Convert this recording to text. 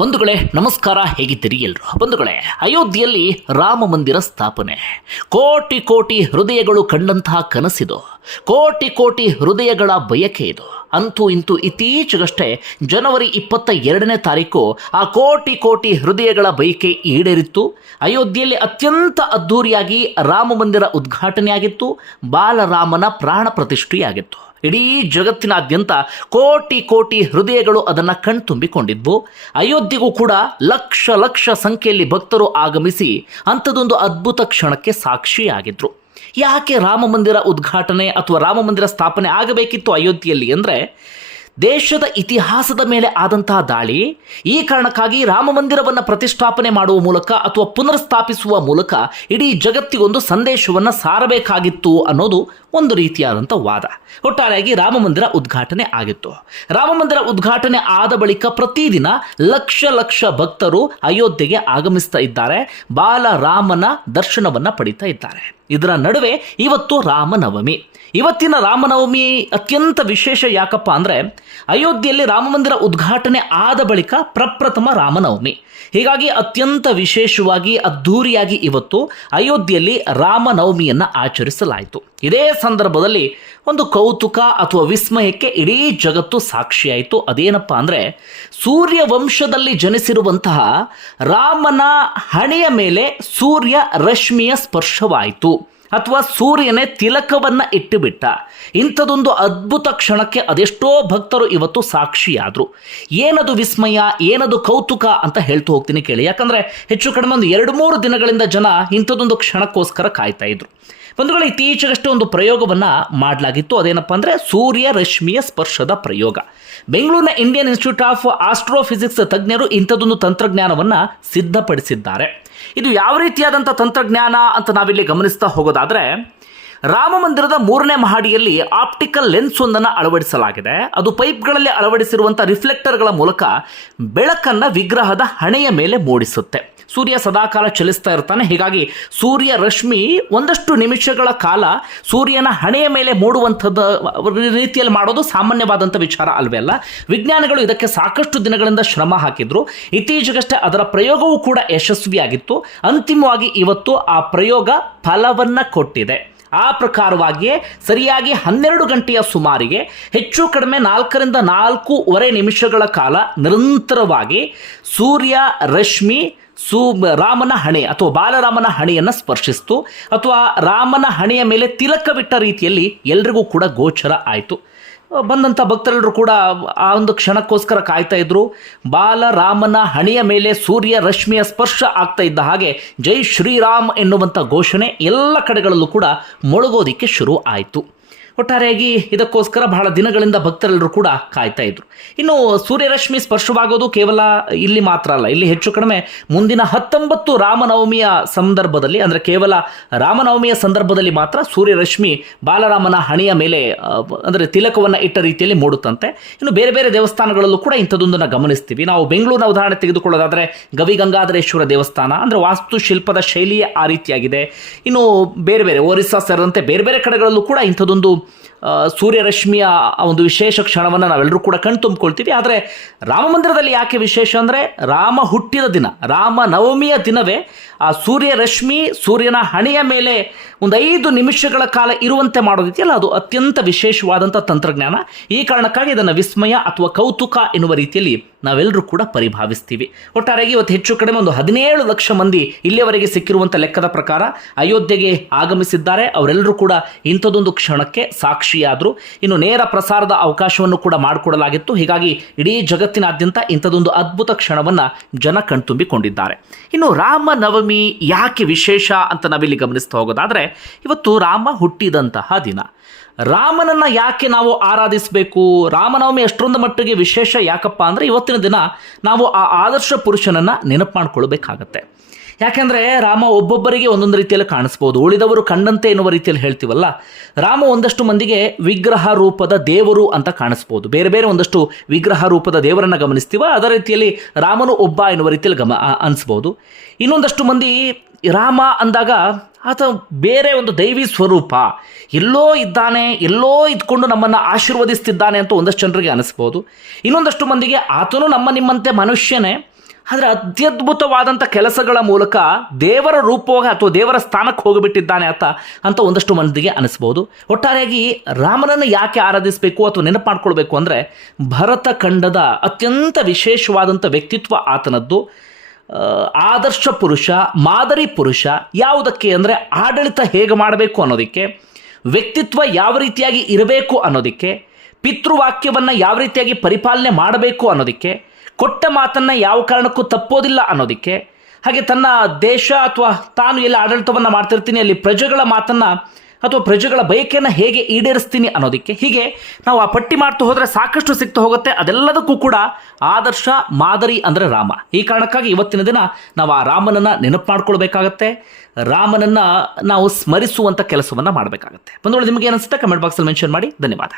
ಬಂಧುಗಳೇ, ನಮಸ್ಕಾರ, ಹೇಗಿದ್ದೀರಿ ಎಲ್ಲರೂ ಬಂಧುಗಳೇ, ಅಯೋಧ್ಯೆಯಲ್ಲಿ ರಾಮ ಮಂದಿರ ಸ್ಥಾಪನೆ. ಕೋಟಿ ಕೋಟಿ ಹೃದಯಗಳು ಕಂಡಂತಹ ಕನಸಿದು. ಕೋಟಿ ಕೋಟಿ ಹೃದಯಗಳ ಬಯಕೆ ಇದು. ಅಂತೂ ಇಂತೂ ಇತ್ತೀಚೆಗಷ್ಟೇ ಜನವರಿ ಇಪ್ಪತ್ತ ಎರಡನೇ ತಾರೀಕು ಆ ಕೋಟಿ ಕೋಟಿ ಹೃದಯಗಳ ಬಯಕೆ ಈಡೇರಿತ್ತು. ಅಯೋಧ್ಯೆಯಲ್ಲಿ ಅತ್ಯಂತ ಅದ್ಧೂರಿಯಾಗಿ ರಾಮ ಮಂದಿರ ಉದ್ಘಾಟನೆಯಾಗಿತ್ತು. ಬಾಲರಾಮನ ಪ್ರಾಣ ಪ್ರತಿಷ್ಠೆಯಾಗಿತ್ತು. ಇಡೀ ಜಗತ್ತಿನಾದ್ಯಂತ ಕೋಟಿ ಕೋಟಿ ಹೃದಯಗಳು ಅದನ್ನು ಕಣ್ತುಂಬಿಕೊಂಡಿದ್ವು. ಅಯೋಧ್ಯೆಗೂ ಕೂಡ ಲಕ್ಷ ಲಕ್ಷ ಸಂಖ್ಯೆಯಲ್ಲಿ ಭಕ್ತರು ಆಗಮಿಸಿ ಅಂಥದ್ದೊಂದು ಅದ್ಭುತ ಕ್ಷಣಕ್ಕೆ ಸಾಕ್ಷಿಯಾಗಿದ್ರು. ಯಾಕೆ ರಾಮ ಮಂದಿರ ಉದ್ಘಾಟನೆ ಅಥವಾ ರಾಮ ಮಂದಿರ ಸ್ಥಾಪನೆ ಆಗಬೇಕಿತ್ತು ಅಯೋಧ್ಯೆಯಲ್ಲಿ ಅಂದರೆ ದೇಶದ ಇತಿಹಾಸದ ಮೇಲೆ ಆದಂತಹ ದಾಳಿ, ಈ ಕಾರಣಕ್ಕಾಗಿ ರಾಮ ಮಂದಿರವನ್ನು ಪ್ರತಿಷ್ಠಾಪನೆ ಮಾಡುವ ಮೂಲಕ ಅಥವಾ ಪುನರ್ಸ್ಥಾಪಿಸುವ ಮೂಲಕ ಇಡೀ ಜಗತ್ತಿಗೊಂದು ಸಂದೇಶವನ್ನು ಸಾರಬೇಕಾಗಿತ್ತು ಅನ್ನೋದು ಒಂದು ರೀತಿಯಾದಂಥ ವಾದ. ಒಟ್ಟಾರೆಯಾಗಿ ರಾಮ ಮಂದಿರ ಉದ್ಘಾಟನೆ ಆಗಿತ್ತು. ರಾಮ ಮಂದಿರ ಉದ್ಘಾಟನೆ ಆದ ಬಳಿಕ ಪ್ರತಿದಿನ ಲಕ್ಷ ಲಕ್ಷ ಭಕ್ತರು ಅಯೋಧ್ಯೆಗೆ ಆಗಮಿಸ್ತಾ ಇದ್ದಾರೆ. ಬಾಲರಾಮನ ದರ್ಶನವನ್ನು ಪಡಿತಾ ಇದ್ದಾರೆ. ಇದರ ನಡುವೆ ಇವತ್ತು ರಾಮನವಮಿ. ಇವತ್ತಿನ ರಾಮನವಮಿ ಅತ್ಯಂತ ವಿಶೇಷ ಯಾಕಪ್ಪ ಅಂದರೆ ಅಯೋಧ್ಯೆಯಲ್ಲಿ ರಾಮಮಂದಿರ ಉದ್ಘಾಟನೆ ಆದ ಬಳಿಕ ಪ್ರಪ್ರಥಮ ರಾಮನವಮಿ. ಹೀಗಾಗಿ ಅತ್ಯಂತ ವಿಶೇಷವಾಗಿ ಅದ್ಧೂರಿಯಾಗಿ ಇವತ್ತು ಅಯೋಧ್ಯೆಯಲ್ಲಿ ರಾಮನವಮಿಯನ್ನು ಆಚರಿಸಲಾಯಿತು. ಇದೇ ಸಂದರ್ಭದಲ್ಲಿ ಒಂದು ಕೌತುಕ ಅಥವಾ ವಿಸ್ಮಯಕ್ಕೆ ಇಡೀ ಜಗತ್ತು ಸಾಕ್ಷಿಯಾಯಿತು. ಅದೇನಪ್ಪ ಅಂದರೆ ಸೂರ್ಯ ವಂಶದಲ್ಲಿ ಜನಿಸಿರುವಂತಹ ರಾಮನ ಹಣೆಯ ಮೇಲೆ ಸೂರ್ಯ ರಶ್ಮಿಯ ಸ್ಪರ್ಶವಾಯಿತು. ಅಥವಾ ಸೂರ್ಯನೇ ತಿಲಕವನ್ನು ಇಟ್ಟುಬಿಟ್ಟ. ಇಂಥದೊಂದು ಅದ್ಭುತ ಕ್ಷಣಕ್ಕೆ ಅದೆಷ್ಟೋ ಭಕ್ತರು ಇವತ್ತು ಸಾಕ್ಷಿಯಾದರು. ಏನದು ವಿಸ್ಮಯ, ಏನದು ಕೌತುಕ ಅಂತ ಹೇಳ್ತು ಹೋಗ್ತೀನಿ ಕೇಳಿ. ಯಾಕಂದರೆ ಹೆಚ್ಚು ಕಡಿಮೆ ಒಂದು ಎರಡು ಮೂರು ದಿನಗಳಿಂದ ಜನ ಇಂಥದೊಂದು ಕ್ಷಣಕ್ಕೋಸ್ಕರ ಕಾಯ್ತಾ ಇದ್ರು. ಬಂಧುಗಳು, ಇತ್ತೀಚೆಗಷ್ಟೇ ಒಂದು ಪ್ರಯೋಗವನ್ನು ಮಾಡಲಾಗಿತ್ತು. ಅದೇನಪ್ಪ ಅಂದರೆ ಸೂರ್ಯ ರಶ್ಮಿಯ ಸ್ಪರ್ಶದ ಪ್ರಯೋಗ. ಬೆಂಗಳೂರಿನ ಇಂಡಿಯನ್ ಇನ್ಸ್ಟಿಟ್ಯೂಟ್ ಆಫ್ ಆಸ್ಟ್ರೋಫಿಸಿಕ್ಸ್ ತಜ್ಞರು ಇಂಥದ್ದೊಂದು ತಂತ್ರಜ್ಞಾನವನ್ನು ಸಿದ್ಧಪಡಿಸಿದ್ದಾರೆ. ಇದು ಯಾವ ರೀತಿಯಾದಂಥ ತಂತ್ರಜ್ಞಾನ ಅಂತ ನಾವಿಲ್ಲಿ ಗಮನಿಸ್ತಾ ಹೋಗೋದಾದರೆ, ರಾಮ ಮಂದಿರದ ಮೂರನೇ ಮಹಡಿಯಲ್ಲಿ ಆಪ್ಟಿಕಲ್ ಲೆನ್ಸ್ ಒಂದನ್ನು ಅಳವಡಿಸಲಾಗಿದೆ. ಅದು ಪೈಪ್ಗಳಲ್ಲಿ ಅಳವಡಿಸಿರುವಂಥ ರಿಫ್ಲೆಕ್ಟರ್ಗಳ ಮೂಲಕ ಬೆಳಕನ್ನು ವಿಗ್ರಹದ ಹಣೆಯ ಮೇಲೆ ಮೂಡಿಸುತ್ತೆ. ಸೂರ್ಯ ಸದಾಕಾಲ ಚಲಿಸ್ತಾ ಇರ್ತಾನೆ. ಹೀಗಾಗಿ ಸೂರ್ಯ ರಶ್ಮಿ ಒಂದಷ್ಟು ನಿಮಿಷಗಳ ಕಾಲ ಸೂರ್ಯನ ಹಣೆಯ ಮೇಲೆ ಮೂಡುವಂಥದ್ದು ರೀತಿಯಲ್ಲಿ ಮಾಡೋದು ಸಾಮಾನ್ಯವಾದಂಥ ವಿಚಾರ ಅಲ್ವೇ ಅಲ್ಲ? ವಿಜ್ಞಾನಿಗಳು ಇದಕ್ಕೆ ಸಾಕಷ್ಟು ದಿನಗಳಿಂದ ಶ್ರಮ ಹಾಕಿದ್ರು. ಇತ್ತೀಚೆಗಷ್ಟೇ ಅದರ ಪ್ರಯೋಗವೂ ಕೂಡ ಯಶಸ್ವಿಯಾಗಿತ್ತು. ಅಂತಿಮವಾಗಿ ಇವತ್ತು ಆ ಪ್ರಯೋಗ ಫಲವನ್ನು ಕೊಟ್ಟಿದೆ. ಆ ಪ್ರಕಾರವಾಗಿಯೇ ಸರಿಯಾಗಿ ಹನ್ನೆರಡು ಗಂಟೆಯ ಸುಮಾರಿಗೆ ಹೆಚ್ಚು ಕಡಿಮೆ ನಾಲ್ಕರಿಂದ ನಾಲ್ಕೂವರೆ ನಿಮಿಷಗಳ ಕಾಲ ನಿರಂತರವಾಗಿ ಸೂರ್ಯ, ರಶ್ಮಿ, ಸೂ, ರಾಮನ ಹಣೆ ಅಥವಾ ಬಾಲರಾಮನ ಹಣೆಯನ್ನು ಸ್ಪರ್ಶಿಸ್ತು ಅಥವಾ ರಾಮನ ಹಣೆಯ ಮೇಲೆ ತಿಲಕವಿಟ್ಟ ರೀತಿಯಲ್ಲಿ ಎಲ್ರಿಗೂ ಕೂಡ ಗೋಚರ ಆಯಿತು. ಬಂದಂಥ ಭಕ್ತರೆಲ್ಲರೂ ಕೂಡ ಆ ಒಂದು ಕ್ಷಣಕ್ಕೋಸ್ಕರ ಕಾಯ್ತಾ ಇದ್ರು. ಬಾಲರಾಮನ ಹಣೆಯ ಮೇಲೆ ಸೂರ್ಯ ರಶ್ಮಿಯ ಸ್ಪರ್ಶ ಆಗ್ತಾ ಇದ್ದ ಹಾಗೆ ಜೈ ಶ್ರೀರಾಮ್ ಎನ್ನುವಂಥ ಘೋಷಣೆ ಎಲ್ಲ ಕಡೆಗಳಲ್ಲೂ ಕೂಡ ಮೊಳಗೋದಿಕ್ಕೆ ಶುರು ಆಯಿತು. ಒಟ್ಟಾರೆಯಾಗಿ ಇದಕ್ಕೋಸ್ಕರ ಬಹಳ ದಿನಗಳಿಂದ ಭಕ್ತರೆಲ್ಲರೂ ಕೂಡ ಕಾಯ್ತಾ ಇದ್ರು. ಇನ್ನು ಸೂರ್ಯರಶ್ಮಿ ಸ್ಪರ್ಶವಾಗೋದು ಕೇವಲ ಇಲ್ಲಿ ಮಾತ್ರ ಅಲ್ಲ, ಇಲ್ಲಿ ಹೆಚ್ಚು ಕಡಿಮೆ ಮುಂದಿನ ಹತ್ತೊಂಬತ್ತು ರಾಮನವಮಿಯ ಸಂದರ್ಭದಲ್ಲಿ, ಅಂದರೆ ಕೇವಲ ರಾಮನವಮಿಯ ಸಂದರ್ಭದಲ್ಲಿ ಮಾತ್ರ ಸೂರ್ಯರಶ್ಮಿ ಬಾಲರಾಮನ ಹಣೆಯ ಮೇಲೆ ಅಂದರೆ ತಿಲಕವನ್ನು ಇಟ್ಟ ರೀತಿಯಲ್ಲಿ ಮೂಡುತ್ತಂತೆ. ಇನ್ನು ಬೇರೆ ಬೇರೆ ದೇವಸ್ಥಾನಗಳಲ್ಲೂ ಕೂಡ ಇಂಥದ್ದೊಂದನ್ನು ಗಮನಿಸ್ತೀವಿ. ನಾವು ಬೆಂಗಳೂರಿನ ಉದಾಹರಣೆ ತೆಗೆದುಕೊಳ್ಳೋದಾದರೆ ಗವಿಗಂಗಾಧರೇಶ್ವರ ದೇವಸ್ಥಾನ, ಅಂದರೆ ವಾಸ್ತುಶಿಲ್ಪದ ಶೈಲಿಯೇ ಆ ರೀತಿಯಾಗಿದೆ. ಇನ್ನು ಬೇರೆ ಬೇರೆ, ಒರಿಸ್ಸಾ ಸೇರಿದಂತೆ ಬೇರೆ ಬೇರೆ ಕಡೆಗಳಲ್ಲೂ ಕೂಡ ಇಂಥದ್ದೊಂದು ಸೂರ್ಯರಶ್ಮಿಯ ಆ ಒಂದು ವಿಶೇಷ ಕ್ಷಣವನ್ನು ನಾವೆಲ್ಲರೂ ಕೂಡ ಕಣ್ ತುಂಬಿಕೊಳ್ತೀವಿ. ಆದರೆ ರಾಮ ಮಂದಿರದಲ್ಲಿ ಯಾಕೆ ವಿಶೇಷ ಅಂದರೆ ರಾಮ ಹುಟ್ಟಿದ ದಿನ, ರಾಮ ನವಮಿಯ ದಿನವೇ ಆ ಸೂರ್ಯರಶ್ಮಿ ಸೂರ್ಯನ ಹಣೆಯ ಮೇಲೆ ಒಂದು ಐದು ನಿಮಿಷಗಳ ಕಾಲ ಇರುವಂತೆ ಮಾಡೋದಿದೆಯಲ್ಲ, ಅದು ಅತ್ಯಂತ ವಿಶೇಷವಾದಂಥ ತಂತ್ರಜ್ಞಾನ. ಈ ಕಾರಣಕ್ಕಾಗಿ ಇದನ್ನು ವಿಸ್ಮಯ ಅಥವಾ ಕೌತುಕ ಎನ್ನುವ ರೀತಿಯಲ್ಲಿ ನಾವೆಲ್ಲರೂ ಕೂಡ ಪರಿಭಾವಿಸ್ತೀವಿ. ಒಟ್ಟಾರೆಯಾಗಿ ಇವತ್ತು ಹೆಚ್ಚು ಕಡಿಮೆ ಒಂದು ಹದಿನೇಳು ಲಕ್ಷ ಮಂದಿ ಇಲ್ಲಿಯವರೆಗೆ ಸಿಕ್ಕಿರುವಂಥ ಲೆಕ್ಕದ ಪ್ರಕಾರ ಅಯೋಧ್ಯೆಗೆ ಆಗಮಿಸಿದ್ದಾರೆ. ಅವರೆಲ್ಲರೂ ಕೂಡ ಇಂಥದ್ದೊಂದು ಕ್ಷಣಕ್ಕೆ ಸಾಕ್ಷಿಯಾದರು. ಇನ್ನು ನೇರ ಪ್ರಸಾರದ ಅವಕಾಶವನ್ನು ಕೂಡ ಮಾಡಿಕೊಡಲಾಗಿತ್ತು. ಹೀಗಾಗಿ ಇಡೀ ಜಗತ್ತಿನಾದ್ಯಂತ ಇಂಥದ್ದೊಂದು ಅದ್ಭುತ ಕ್ಷಣವನ್ನು ಜನ ಕಣ್ತುಂಬಿಕೊಂಡಿದ್ದಾರೆ. ಇನ್ನು ರಾಮ ನವಮಿ ಯಾಕೆ ವಿಶೇಷ ಅಂತ ನಾವಿಲ್ಲಿ ಗಮನಿಸ್ತಾ ಹೋಗೋದಾದರೆ, ಇವತ್ತು ರಾಮ ಹುಟ್ಟಿದಂತಹ ದಿನ. ರಾಮನನ್ನ ಯಾಕೆ ನಾವು ಆರಾಧಿಸಬೇಕು? ರಾಮನವಮಿ ಅಷ್ಟೊಂದು ಮಟ್ಟಿಗೆ ವಿಶೇಷ, ಯಾಕಪ್ಪ ಅಂದರೆ ಇವತ್ತಿನ ದಿನ ನಾವು ಆ ಆದರ್ಶ ಪುರುಷನನ್ನು ನೆನಪು ಮಾಡ್ಕೊಳ್ಬೇಕಾಗತ್ತೆ. ಯಾಕೆಂದರೆ ರಾಮ ಒಬ್ಬೊಬ್ಬರಿಗೆ ಒಂದೊಂದು ರೀತಿಯಲ್ಲಿ ಕಾಣಿಸ್ಬೋದು. ಉಳಿದವರು ಕಂಡಂತೆ ಎನ್ನುವ ರೀತಿಯಲ್ಲಿ ಹೇಳ್ತೀವಲ್ಲ, ರಾಮ ಒಂದಷ್ಟು ಮಂದಿಗೆ ವಿಗ್ರಹ ರೂಪದ ದೇವರು ಅಂತ ಕಾಣಿಸ್ಬೋದು. ಬೇರೆ ಬೇರೆ ಒಂದಷ್ಟು ವಿಗ್ರಹ ರೂಪದ ದೇವರನ್ನು ಗಮನಿಸ್ತೀವ, ಅದೇ ರೀತಿಯಲ್ಲಿ ರಾಮನು ಒಬ್ಬ ಎನ್ನುವ ರೀತಿಯಲ್ಲಿ ಗಮ ಅನಿಸ್ಬೋದು. ಇನ್ನೊಂದಷ್ಟು ಮಂದಿ ರಾಮ ಅಂದಾಗ ಆತ ಬೇರೆ ಒಂದು ದೈವಿ ಸ್ವರೂಪ. ಎಲ್ಲೋ ಇದ್ದಾನೆ, ಎಲ್ಲೋ ಇದ್ಕೊಂಡು ನಮ್ಮನ್ನು ಆಶೀರ್ವದಿಸ್ತಿದ್ದಾನೆ ಅಂತ ಒಂದಷ್ಟು ಜನರಿಗೆ ಅನಿಸ್ಬೋದು. ಇನ್ನೊಂದಷ್ಟು ಮಂದಿಗೆ ಆತನು ನಮ್ಮ ನಿಮ್ಮಂತೆ ಮನುಷ್ಯನೇ. ಆದರೆ ಅತ್ಯದ್ಭುತವಾದಂಥ ಕೆಲಸಗಳ ಮೂಲಕ ದೇವರ ರೂಪವಾಗಿ ಅಥವಾ ದೇವರ ಸ್ಥಾನಕ್ಕೆ ಹೋಗಿಬಿಟ್ಟಿದ್ದಾನೆ ಆತ ಅಂತ ಒಂದಷ್ಟು ಮಂದಿಗೆ ಅನಿಸ್ಬೋದು. ಒಟ್ಟಾರೆಯಾಗಿ ರಾಮನನ್ನು ಯಾಕೆ ಆರಾಧಿಸಬೇಕು ಅಥವಾ ನೆನಪು ಮಾಡ್ಕೊಳ್ಬೇಕು ಅಂದರೆ ಭರತ ಖಂಡದ ಅತ್ಯಂತ ವಿಶೇಷವಾದಂಥ ವ್ಯಕ್ತಿತ್ವ ಆತನದ್ದು. ಆದರ್ಶ ಪುರುಷ, ಮಾದರಿ ಪುರುಷ ಯಾವುದಕ್ಕೆ ಅಂದರೆ ಆಡಳಿತ ಹೇಗೆ ಮಾಡಬೇಕು ಅನ್ನೋದಕ್ಕೆ, ವ್ಯಕ್ತಿತ್ವ ಯಾವ ರೀತಿಯಾಗಿ ಇರಬೇಕು ಅನ್ನೋದಕ್ಕೆ, ಪಿತೃವಾಕ್ಯವನ್ನು ಯಾವ ರೀತಿಯಾಗಿ ಪರಿಪಾಲನೆ ಮಾಡಬೇಕು ಅನ್ನೋದಕ್ಕೆ, ಕೊಟ್ಟ ಮಾತನ್ನು ಯಾವ ಕಾರಣಕ್ಕೂ ತಪ್ಪೋದಿಲ್ಲ ಅನ್ನೋದಕ್ಕೆ, ಹಾಗೆ ತನ್ನ ದೇಶ ಅಥವಾ ತಾನು ಎಲ್ಲಿ ಆಡಳಿತವನ್ನು ಮಾಡ್ತಿರ್ತೀನಿ, ಅಲ್ಲಿ ಪ್ರಜೆಗಳ ಮಾತನ್ನು ಅಥವಾ ಪ್ರಜೆಗಳ ಬಯಕೆಯನ್ನು ಹೇಗೆ ಈಡೇರಿಸ್ತೀನಿ ಅನ್ನೋದಕ್ಕೆ ಹೀಗೆ ನಾವು ಆ ಪಟ್ಟಿ ಮಾಡ್ತಾ ಹೋದರೆ ಸಾಕಷ್ಟು ಸಿಗ್ತಾ ಹೋಗುತ್ತೆ. ಅದೆಲ್ಲದಕ್ಕೂ ಕೂಡ ಆದರ್ಶ ಮಾದರಿ ಅಂದರೆ ರಾಮ. ಈ ಕಾರಣಕ್ಕಾಗಿ ಇವತ್ತಿನ ದಿನ ನಾವು ಆ ರಾಮನನ್ನು ನೆನಪು ಮಾಡ್ಕೊಳ್ಬೇಕಾಗತ್ತೆ. ರಾಮನನ್ನು ನಾವು ಸ್ಮರಿಸುವಂಥ ಕೆಲಸವನ್ನು ಮಾಡಬೇಕಾಗತ್ತೆ. ಬಂದೋಳು ನಿಮಗೆ ಏನಿಸುತ್ತೆ ಕಮೆಂಟ್ ಬಾಕ್ಸಲ್ಲಿ ಮೆನ್ಷನ್ ಮಾಡಿ. ಧನ್ಯವಾದ.